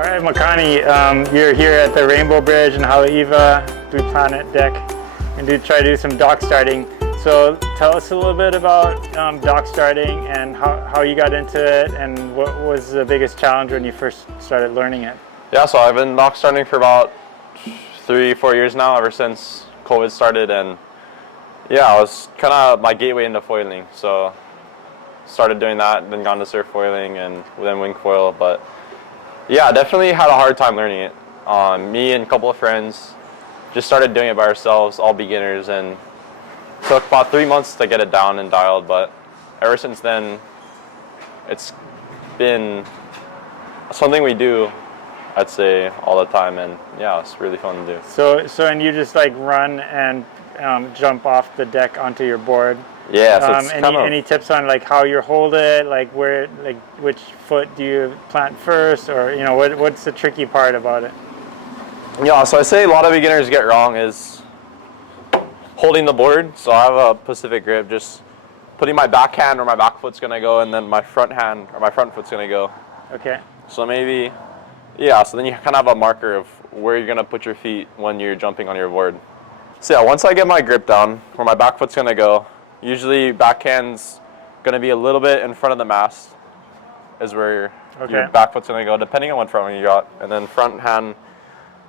All right, Makani, you're here at the Rainbow Bridge in Hale'iwa, Blue Planet deck, and try to do some dock starting. So tell us a little bit about dock starting and how you got into it, and what was the biggest challenge when you first started learning it? Yeah, so I've been dock starting for about 3-4 years now, ever since COVID started, and yeah, it was kind of my gateway into foiling. So started doing that, then gone to surf foiling and then wing foil, but yeah, I definitely had a hard time learning it. Me and a couple of friends just started doing it by ourselves, all beginners, and took about 3 months to get it down and dialed, but ever since then, it's been something we do, I'd say, all the time, and yeah, it's really fun to do. So and you just like run and jump off the deck onto your board? Yeah, so it's any tips on like how you hold it, like where, like which foot do you plant first, or you know what's the tricky part about it? Yeah, so I say a lot of beginners get wrong is holding the board. So I have a Pacific grip, just putting my backhand where my back foot's gonna go, and then my front hand or my front foot's gonna go. Okay. So maybe, yeah. So then you kind of have a marker of where you're gonna put your feet when you're jumping on your board. So yeah, once I get my grip down, where my back foot's gonna go. Usually backhand's going to be a little bit in front of the mast is where your back foot's going to go, depending on what front you got. And then front hand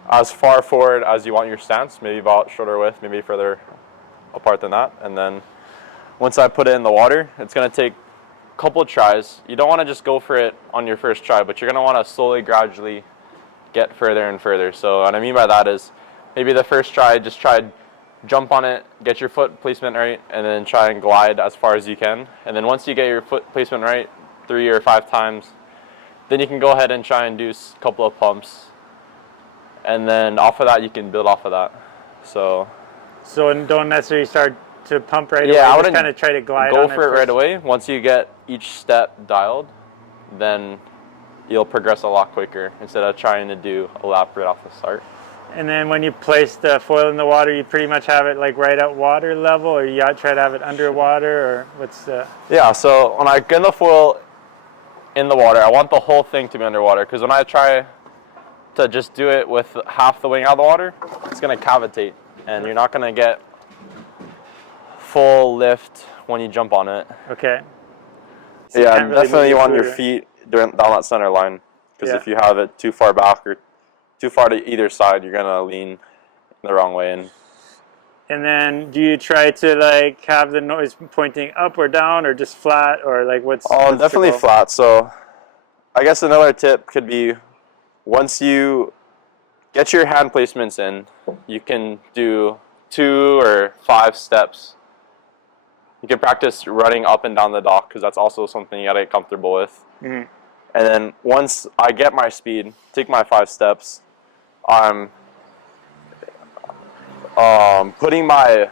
as far forward as you want your stance, maybe about shoulder width, maybe further apart than that. And then once I put it in the water, it's going to take a couple of tries. You don't want to just go for it on your first try, but you're going to want to slowly, gradually get further and further. So what I mean by that is maybe the first try, just try jump on it, get your foot placement right, and then try and glide as far as you can. And then once you get your foot placement right 3 or 5 times, then you can go ahead and try and do a couple of pumps. And then off of that, you can build off of that. So don't necessarily start to pump right away. I wouldn't kind of try to glide go on for it right away. Once you get each step dialed, then you'll progress a lot quicker instead of trying to do a lap right off the start. And then when you place the foil in the water, you pretty much have it like right at water level, or you try to have it underwater, or what's the... Yeah, so when I get the foil in the water, I want the whole thing to be underwater, because when I try to just do it with half the wing out of the water, it's going to cavitate, and you're not going to get full lift when you jump on it. Okay. So yeah, really definitely you want your feet down that center line, because if you have it too far back or too far to either side, you're gonna lean the wrong way. And then do you try to like have the noise pointing up or down, or just flat, or like what's definitely flat. So I guess another tip could be, once you get your hand placements in, you can do 2 or 5 steps. You can practice running up and down the dock, because that's also something you gotta get comfortable with. And then once I get my speed, take my 5 steps, I'm putting my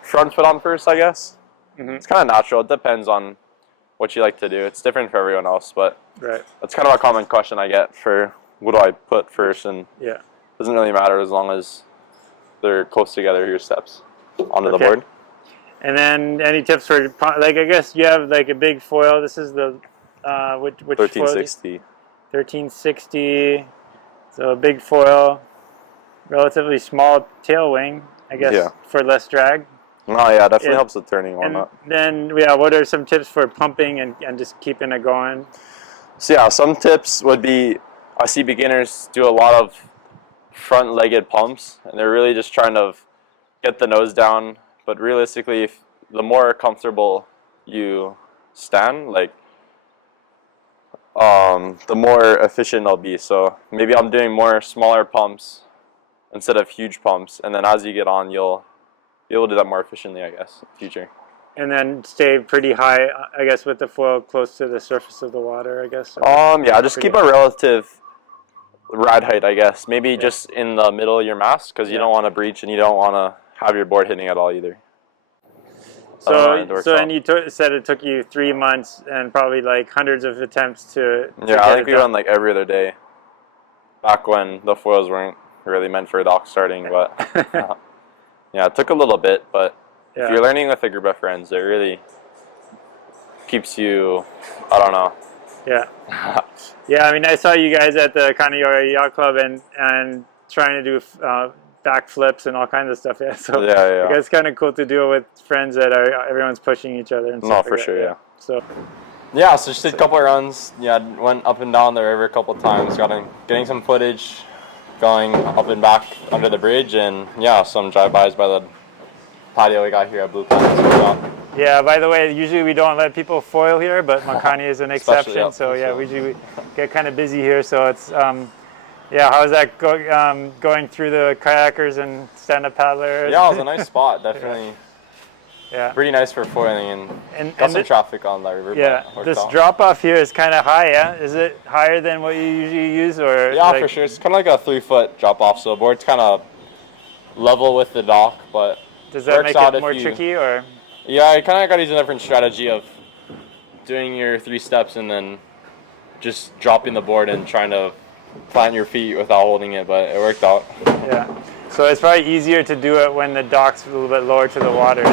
front foot on first, I guess. It's kind of natural. It depends on what you like to do. It's different for everyone else, but that's kind of a common question I get for what do I put first, and it doesn't really matter as long as they're close together, your steps onto the board. And then any tips for, like, I guess you have like a big foil. This is the which 1360. 1360. So a big foil, relatively small tail wing, I guess, for less drag. Oh yeah, definitely helps with turning and whatnot. Then what are some tips for pumping and just keeping it going? So yeah, some tips would be, I see beginners do a lot of front-legged pumps, and they're really just trying to get the nose down. But realistically, the more comfortable you stand, like, the more efficient I'll be. So maybe I'm doing more smaller pumps instead of huge pumps, and then as you get on, you'll be able to do that more efficiently, I guess, in the future. And then stay pretty high, I guess, with the foil close to the surface of the water, I guess. Yeah, just keep a relative ride height, I guess. Maybe just in the middle of your mast, because you don't want to breach and you don't want to have your board hitting at all either. So and you said it took you 3 months and probably like hundreds of attempts to I think we run like every other day, back when the foils weren't really meant for dock starting. But yeah, it took a little bit, but if you're learning with a group of friends, it really keeps you, I don't know, Yeah. Yeah, I mean, I saw you guys at the Kaneohe Yacht Club and trying to do backflips and all kinds of stuff. Yeah, so Yeah. I guess it's kind of cool to do it with friends that are everyone's pushing each other and stuff. No, for sure, yeah. So Yeah, so just did a couple of runs. Yeah, went up and down the river a couple of times, getting some footage, going up and back under the bridge, and yeah, some drive-bys by the patio we got here at Blue Planet. yeah, by the way, usually we don't let people foil here, but Makani is an exception. Yeah, so yeah, we usually get kind of busy here. So it's yeah, how's that going through the kayakers and stand-up paddlers? Yeah, it was a nice spot, definitely. Yeah. Pretty nice for foiling and got some traffic on that river. Yeah, this drop off here is kind of high, yeah? Is it higher than what you usually use? Or yeah, for sure. It's kind of like a 3-foot drop off, so the board's kind of level with the dock, but does that make it more tricky? Or? Yeah, I kind of got to use a different strategy of doing your 3 steps and then just dropping the board and trying to plant your feet without holding it, but it worked out. Yeah, so it's probably easier to do it when the dock's a little bit lower to the water.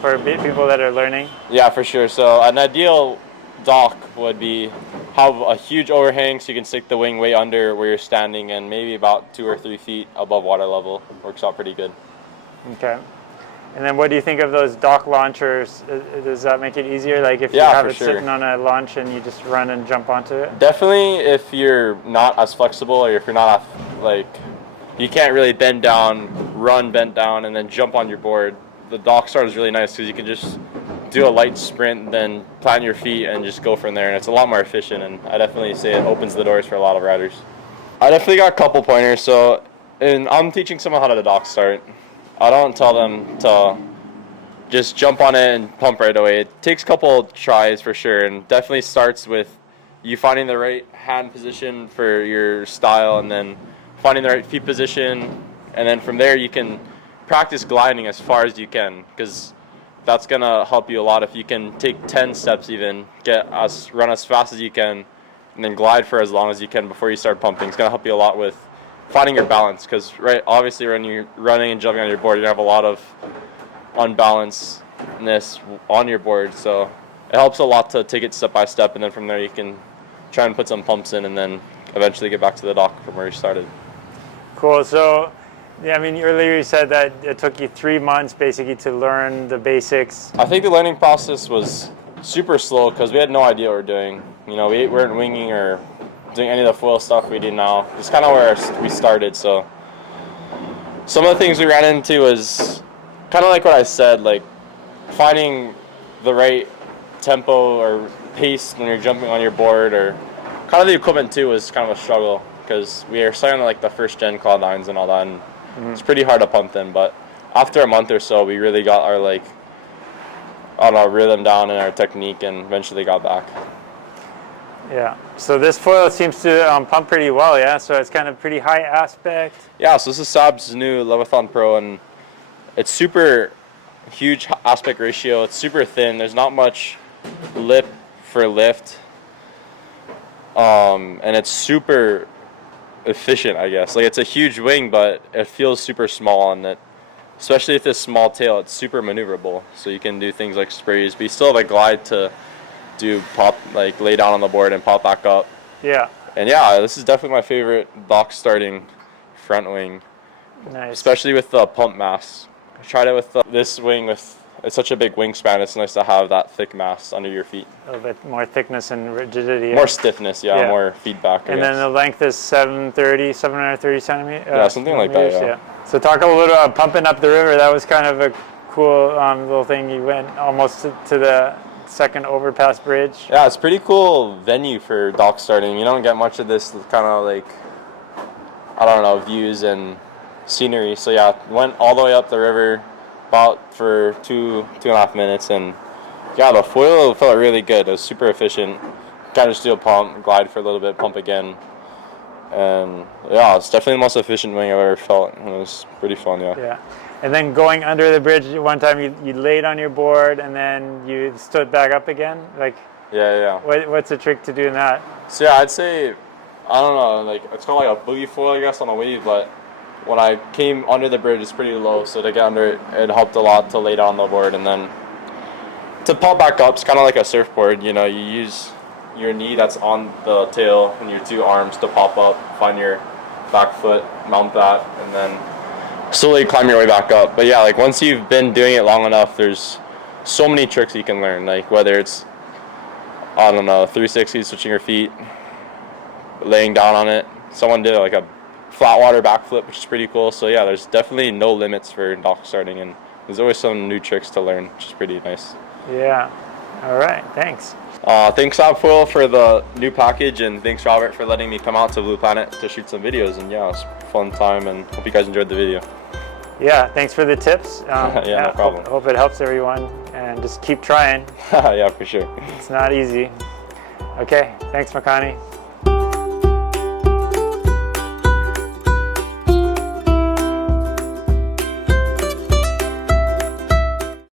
For people that are learning? Yeah, for sure. So an ideal dock would be have a huge overhang so you can stick the wing way under where you're standing and maybe about 2 or 3 feet above water level. Works out pretty good. Okay. And then what do you think of those dock launchers? Does that make it easier? Like if you have it sitting on a launch and you just run and jump onto it? Definitely if you're not as flexible or if you're not like, you can't really bend down, run bent down and then jump on your board. The dock start is really nice because you can just do a light sprint, then plant your feet and just go from there, and it's a lot more efficient, and I definitely say it opens the doors for a lot of riders. I definitely got a couple pointers, so I'm teaching someone how to dock start. I don't tell them to just jump on it and pump right away. It takes a couple tries for sure, and definitely starts with you finding the right hand position for your style and then finding the right feet position, and then from there you can practice gliding as far as you can, because that's going to help you a lot. If you can take 10 steps even, run as fast as you can, and then glide for as long as you can before you start pumping. It's going to help you a lot with finding your balance, because obviously when you're running and jumping on your board, you're going to have a lot of unbalancedness on your board, so it helps a lot to take it step by step, and then from there you can try and put some pumps in and then eventually get back to the dock from where you started. Cool. So yeah, I mean, earlier you said that it took you 3 months basically to learn the basics. I think the learning process was super slow because we had no idea what we were doing. You know, we weren't winging or doing any of the foil stuff we do now. It's kind of where we started. So some of the things we ran into was kind of like what I said, like finding the right tempo or pace when you're jumping on your board, or kind of the equipment too was kind of a struggle because we were starting like the first gen Cloud 9s and all that, and it's pretty hard to pump them. But after a month or so, we really got our rhythm down and our technique, and eventually got back. Yeah. So this foil seems to pump pretty well, yeah? So it's kind of pretty high aspect. Yeah, so this is Saab's new Leviathan Pro, and it's super huge aspect ratio. It's super thin. There's not much lip for lift. And it's super efficient, I guess. Like, it's a huge wing, but it feels super small, and that, especially with this small tail, it's super maneuverable. So you can do things like sprays, but you still have a glide to do pop, like lay down on the board and pop back up. Yeah. And yeah, this is definitely my favorite dock starting front wing. Nice. Especially with the pump mass. I tried it with this wing with. It's such a big wingspan, it's nice to have that thick mass under your feet. A little bit more thickness and rigidity. More stiffness, yeah, more feedback. And then the length is 730 centimeters? Yeah, something like that, yeah. So talk a little bit about pumping up the river. That was kind of a cool little thing. You went almost to the second overpass bridge. Yeah, it's a pretty cool venue for dock starting. You don't get much of this kind of like, I don't know, views and scenery. So yeah, went all the way up the river about for 2.5 minutes, and yeah, the foil felt really good. It was super efficient. Kind of just do a pump, glide for a little bit, pump again, and yeah, it's definitely the most efficient wing I've ever felt. It was pretty fun, yeah. Yeah, and then going under the bridge, one time you laid on your board and then you stood back up again, like. Yeah. What's the trick to doing that? So yeah, I'd say, I don't know, like it's kind of like a boogie foil, I guess, on a wave, but when I came under the bridge, it's pretty low, so to get under it, it helped a lot to lay down the board, and then to pop back up, it's kind of like a surfboard. You know, you your knee that's on the tail and your 2 arms to pop up, find your back foot, mount that, and then slowly climb your way back up. But yeah, like once you've been doing it long enough, there's so many tricks you can learn, like whether it's, I don't know, 360, switching your feet, laying down on it. Someone did like a flat water backflip, which is pretty cool. So yeah, there's definitely no limits for dock starting, and there's always some new tricks to learn, which is pretty nice. Yeah. All right. Thanks. Thanks SUP and Foil for the new package, and thanks Robert for letting me come out to Blue Planet to shoot some videos. And yeah, it was a fun time, and hope you guys enjoyed the video. Yeah. Thanks for the tips. Yeah, no problem. Hope it helps everyone, and just keep trying. Yeah, for sure. It's not easy. Okay. Thanks, Makani.